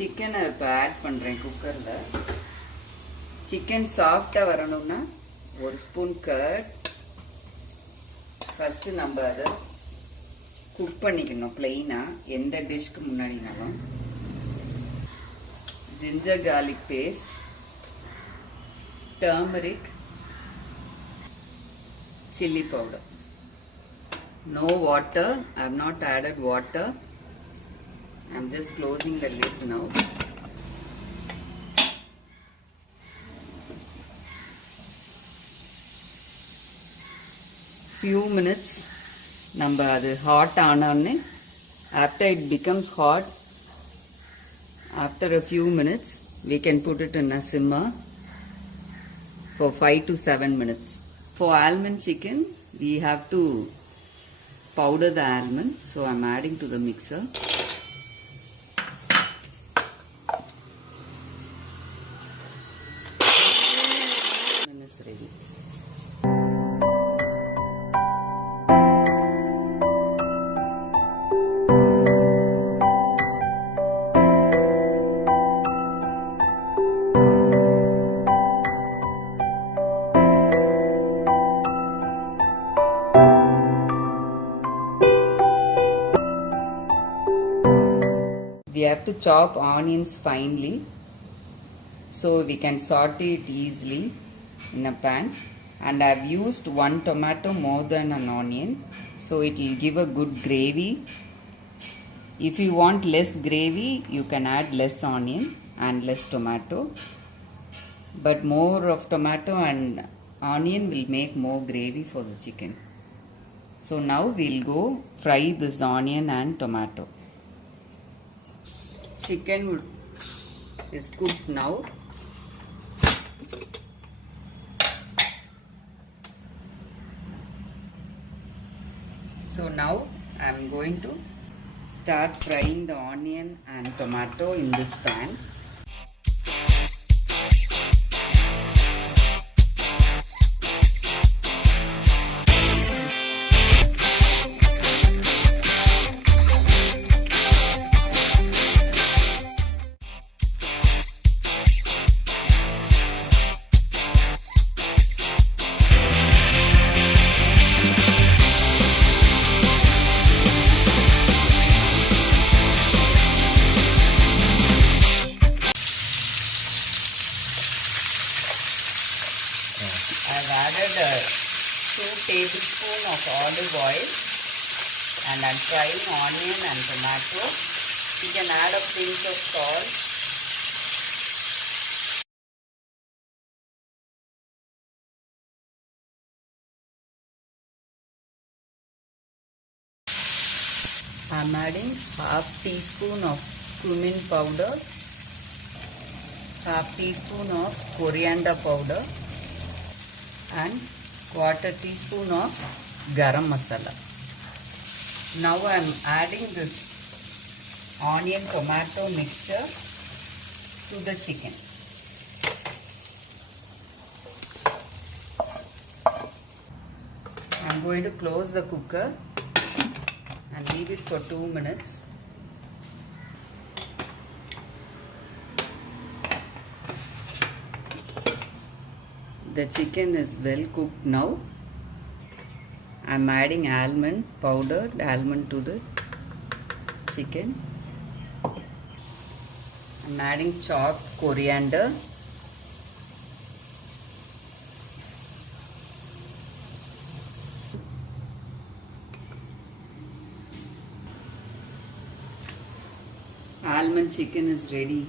chicken இப்போ add பண்ணுறேன் குக்கரில். சிக்கன் சாஃப்டாக வரணும்னா ஒரு ஸ்பூன் கர்ட். ஃபஸ்ட்டு நம்ம அதை குக் பண்ணிக்கணும் ப்ளெயினாக, எந்த டிஷ்க்கு முன்னாடினாலும். Ginger garlic paste, turmeric, chili powder. No water. I have not added water. I am just closing the lid now. Few minutes நம்ம அது hot ஆனோடனே, after it becomes hot, after a few minutes we can put it in a simmer for 5 to 7 minutes. For almond chicken we have to powder the almond, so I am adding to the mixer. It's ready. We have to chop onions finely so we can saute it easily in a pan, and I have used 1 tomato more than an onion, so it will give a good gravy. If you want less gravy, you can add less onion and less tomato, but more of tomato and onion will make more gravy for the chicken. So now we'll go fry this onion and tomato. Chicken is cooked now. So now I am going to start frying the onion and tomato in this pan. I've added 2 tablespoons of olive oil, and I'm frying onion and tomato. You can add a pinch of salt. I'm adding half teaspoon of cumin powder, half teaspoon of coriander powder, and quarter teaspoon of garam masala. Now I am adding this onion tomato mixture to the chicken. I am going to close the cooker and leave it for 2 minutes. The chicken is well cooked now. I am adding almond powder, almond to the chicken. I am adding chopped coriander. Almond chicken is ready.